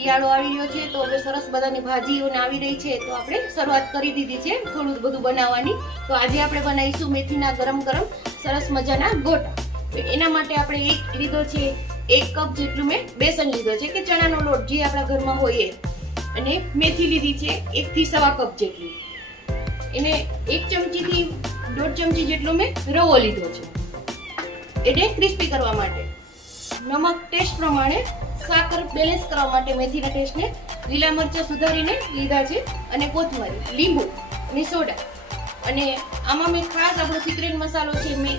શિયાળો આવી રહ્યો છે તો હવે સરસ બધાની ભાજીઓને આવી રહી છે તો આપણે શરૂઆત કરી દીધી છે થોડું બધું બનાવવાની. તો આજે આપણે બનાવીશું મેથીના ગરમ ગરમ સરસ મજાના ગોટા. તો એના માટે આપણે એક લીધો છે 1 કપ જેટલું મેં બેસન લીધો છે કે ચણાનો લોટ જે આપણા ઘરમાં હોય એ, અને મેથી લીધી છે 1 થી 1.5 કપ જેટલી. એને 1 ચમચીથી 1.5 ચમચી જેટલો મેં રવો લીધો છે એને ક્રિસ્પી કરવા માટે. નમક ટેસ્ટ પ્રમાણે, સાકર બેલેન્સ કરવા માટે મેથીના ટેસ્ટને, લીલા મરચાં સુધારીને લીધા છે અને કોથમરી, લીંબુ અને સોડા. અને આમાં મેં ખાસ આપણો સિક્રેટ મસાલો છે, મેં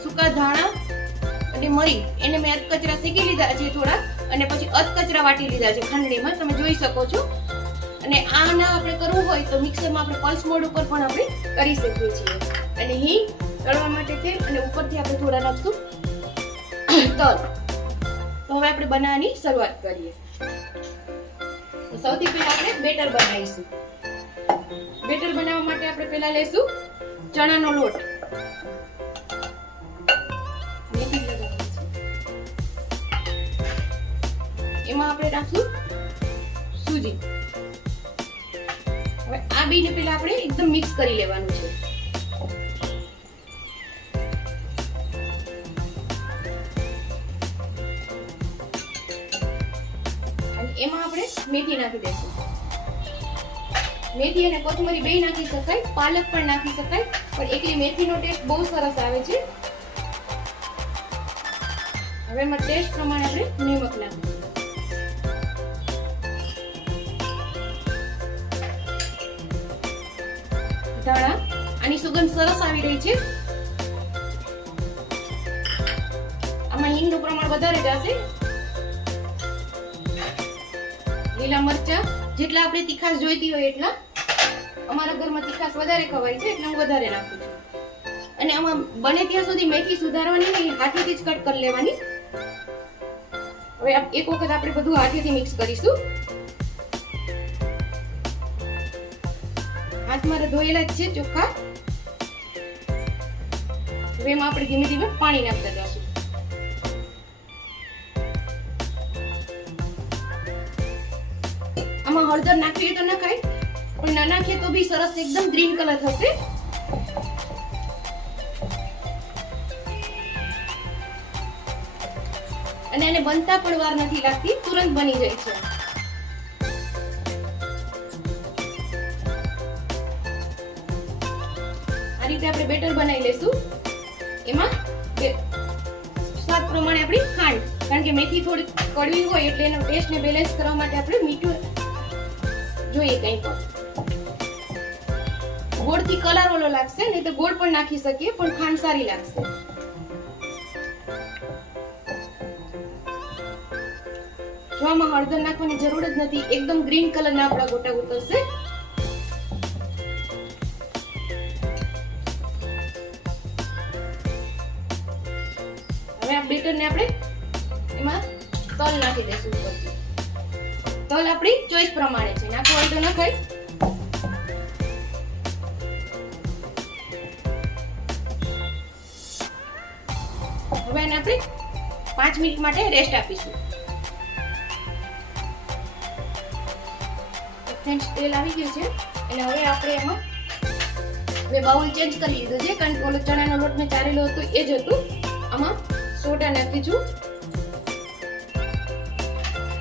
સૂકા ધાણા અને મરી એને મેં અધકચરા શેકી લીધા છે થોડા, અને પછી અધકચરા વાટી લીધા છે ખાંડણીમાં, તમે જોઈ શકો છો. અને આના આપણે કરવું હોય તો મિક્સરમાં આપણે પલ્સ મોડ ઉપર પણ આપણે કરી શકીએ છીએ. અને હિંગ તળવા માટે તેલ, અને ઉપરથી આપણે થોડા નાખશું તલ. તો હવે આપણે બનાવવાની શરૂઆત કરીએ. તો સૌથી પહેલા આપણે બેટર બનાવીશું. બેટર બનાવવા માટે આપણે પહેલા લેશું ચણાનો લોટ. એમાં આપણે નાખશું સૂજી. હવે આ બેને પહેલા આપણે એકદમ મિક્સ કરી લેવાનું છે. એમાં આપણે મેથી નાખી દઈશું. મેથી અને કોથમરી બે નાખી શકાય, પાલક પણ નાખી શકાય, પણ એકલી મેથીનો ટેસ્ટ બહુ સરસ આવે છે. હવે એમાં ટેસ્ટ પ્રમાણે આપણે નમક નાખીશું. ધાણા, આની સુગંધ સરસ આવી રહી છે. આમાં હિંગનું પ્રમાણ વધારે જશે. લીલા મરચાં જેટલા આપણે તીખાશ જોઈતી હોય એટલા. અમારા ઘરમાં તીખાશ વધારે ખવાય છે એટલે હું વધારે નાખું છું. અને આમાં બને ત્યાં સુધી મેથી સુધારવાની નહીં, હાથેથી જ કટ કરી લેવાની. હવે એક વખત આપણે બધું હાથેથી મિક્સ કરીશું. હાથ મારે ધોયેલા જ છે ચોખ્ખા. હવે એમાં આપણે ધીમે ધીમે પાણી નાખતા જશું. આમાં હળદર નાખીએ તો નખાય, પણ ના નાખીએ તો બી સરસ એકદમ ગ્રીન કલર થશે. અને એને બનતા પણ વાર નથી લાગતી, તુરંત બની જાય છે. આ રીતે આપણે બેટર બનાવી લેશું. એમાં સ્વાદ પ્રમાણે આપણી ખાંડ, કારણ કે મેથી થોડી કડવી હોય એટલે એનો ટેસ્ટને બેલેન્સ કરવા માટે આપણે મીઠું જોઈએ કંઈ પણ. ગોળથી કલર ઓલો લાગશે, નહીં તો ગોળ પણ નાખી શકીએ, પણ ખાંડ સારી લાગશે. જો આમાં હળદર નાખવાની જરૂર જ નથી, એકદમ ગ્રીન કલરના આપણા ગોટા ઉતરશે. હવે આ બેટરને આપણે એમાં તલ નાખી દઈશું ઉપરથી. તલ આપણી ચોઈસ પ્રમાણે છે, નાખો હોય તો નખાય. હવે એને આપણે 5 મિનિટ માટે રેસ્ટ આપીશું. તેલ આવી ગયું છે એટલે હવે આપણે એમાં બાઉલ ચેન્જ કરી લીધું છે, કારણ કે ઓલો ચણાનો લોટ મેં ચારેલો હતો એ જ હતું. આમાં સોડા નાખીશું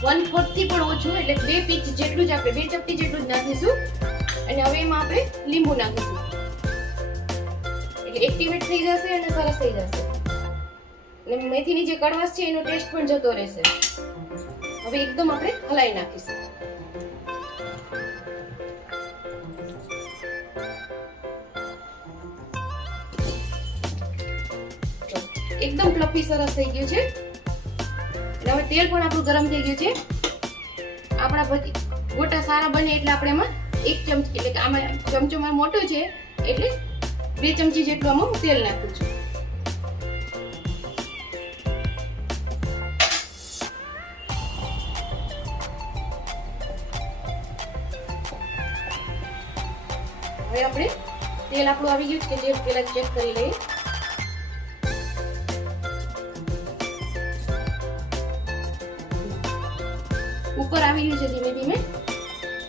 1/4 થી પણ ઓછું, એટલે 2 પિંચ જેટલું જ, આપણે 2 ચપટી જેટલું જ નાખીશું. અને હવે એમાં આપણે લીંબુ નાખીશું એટલે એક્ટિવેટ થઈ જશે અને સરસ થઈ જશે. અને મેથીની જે કડવાશ છે એનો ટેસ્ટ પણ જતો રહેશે. હવે એકદમ આપણે હલાવી નાખીશું. એકદમ ફ્લફી સરસ થઈ ગયું છે. એટલે હવે તેલ પણ આપણું ગરમ થઈ ગયું છે. આપણા પછી ગોટા સારા બને એટલે આપણે એમાં 1 ચમચી, એટલે કે આમાં ચમચો મારો મોટો છે એટલે 2 ચમચી જેટલું આમાં હું તેલ નાખું છું. હવે આપણે તેલ આપણું આવી ગયું છે, જે પેલા ચેક કરી લઈએ. ઉપર આવી રહ્યું છે ધીમે ધીમે.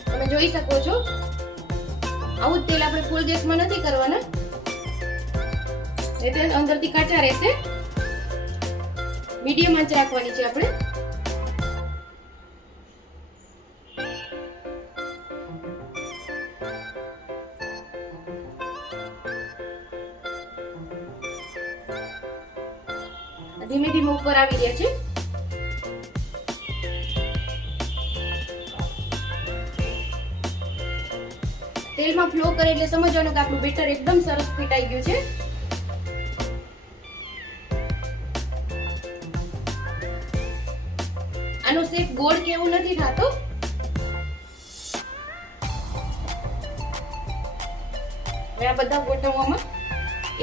તમે જોઈ શકો છો. આવું જ તેલ આપણે ફૂલ ગેસમાં નથી કરવાના, એટલે અંદરથી કાચા રહેશે. મીડિયમ આંચ રાખવાની છે આપણે. ધીમે ધીમે ઉપર આવી રહ્યા છે. તેલમાં ફ્લો કરે એટલે સમજવાનું કે આપણું બેટર એકદમ સરસ ફીટાઈ ગયું છે. આનો શેપ ગોળ કે એવું નથી થતો. હવે આ બધા ગોઠવવામાં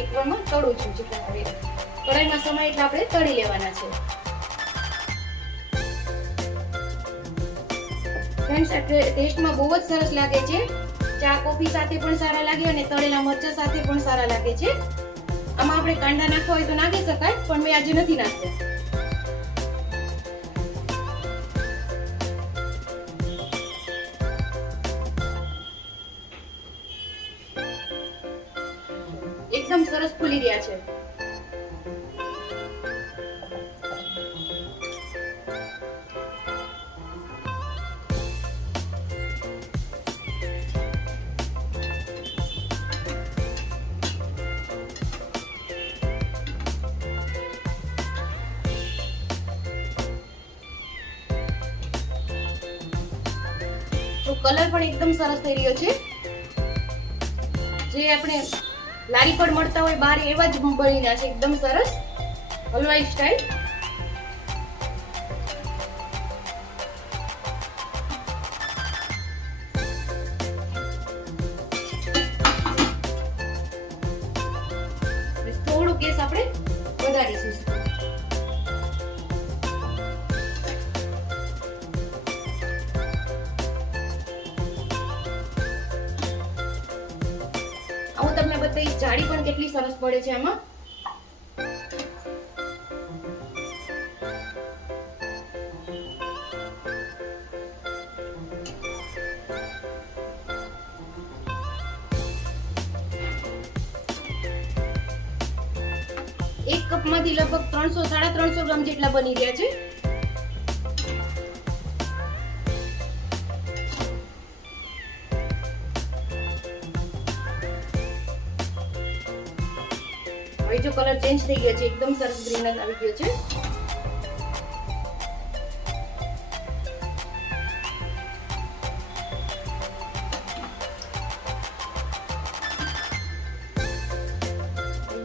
એકવારમાં તળું છું. જેટલા હવે કઢાઈમાં સમય એટલે આપણે તળી લેવાના છે. ફ્રેન્ડ્સ, ટેસ્ટમાં બહુ જ સરસ લાગે છે. ચા કોફી સાથે પણ સારા લાગે અને તળેલા મરચા સાથે પણ સારા લાગે છે. આમાં આપણે કાંદા નાખવા હોય તો નાખી શકાય, પણ મેં આજે નથી નાખ્યા. એકદમ સરસ ફૂલી રહ્યા છે. કલર પણ એકદમ સરસ થઈ રહ્યો છે. જે આપણે લારી પર મળતા હોય બહાર એવા જ બની રહ્યા છે. એકદમ સરસ હલવાઈ સ્ટાઈલ. થોડું ગેસ આપણે વધારીશું. હું તમને બતાવી જાળી પણ કેટલી સરસ પડે છે આમાં. એક કપમાંથી લગભગ 300-350 ગ્રામ જેટલા બની રહ્યા છે. હવે જો કલર ચેન્જ થઈ ગયો છે, એકદમ સરસ ગ્રીન આવી ગયો છે.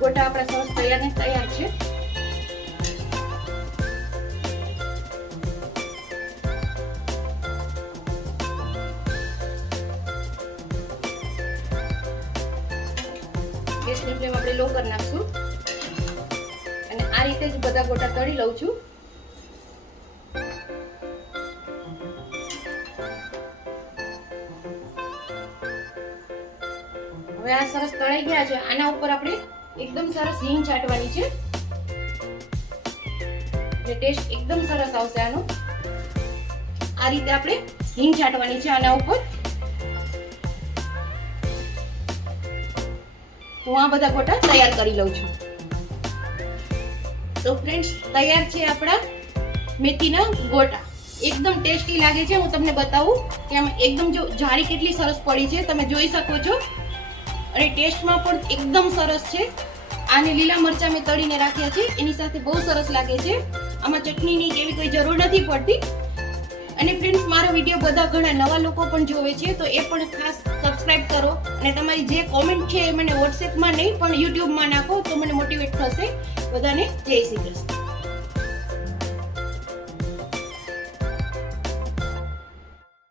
ગોટા આપણા સરસ તૈયાર છે. ગેસની ફ્લેમ આપણે લો કરી નાખશું અને આ રીતે જ બધા ગોટા તળી લઉં છું. હવે આ સરસ તળાઈ ગયા છે. આના ઉપર આપણે એકદમ સરસ હિંગ છાંટવાની છે. ટેસ્ટ એકદમ સરસ આવશે આનો. આ રીતે આપણે હિંગ છાંટવાની છે આના ઉપર. હું આ બધા ગોટા તૈયાર કરી લઉં છું. તો ફ્રેન્ડ્સ, તૈયાર છે આપણા મેથીના ગોટા. એકદમ ટેસ્ટી લાગે છે. હું તમને બતાવું કે આમ એકદમ જો જાળી કેટલી સરસ પડી છે, તમે જોઈ શકો છો. અને ટેસ્ટમાં પણ એકદમ સરસ છે. આને લીલા મરચા મેં તળીને રાખ્યા છે, એની સાથે બહુ સરસ લાગે છે. આમાં ચટણીની કેવી કોઈ જરૂર નથી પડતી. અને ફ્રેન્ડ્સ, મારો વિડીયો બધા ઘણા નવા લોકો પણ જોવે છે, તો એ પણ ખાસ સબસ્ક્રાઇબ કરો. અને તમારી જે કોમેન્ટ છે એ મને વોટ્સએપમાં નહીં પણ યુટ્યુબમાં નાખો, તો મને મોટિવેટ થશે. બધાને જય શ્રી કૃષ્ણ.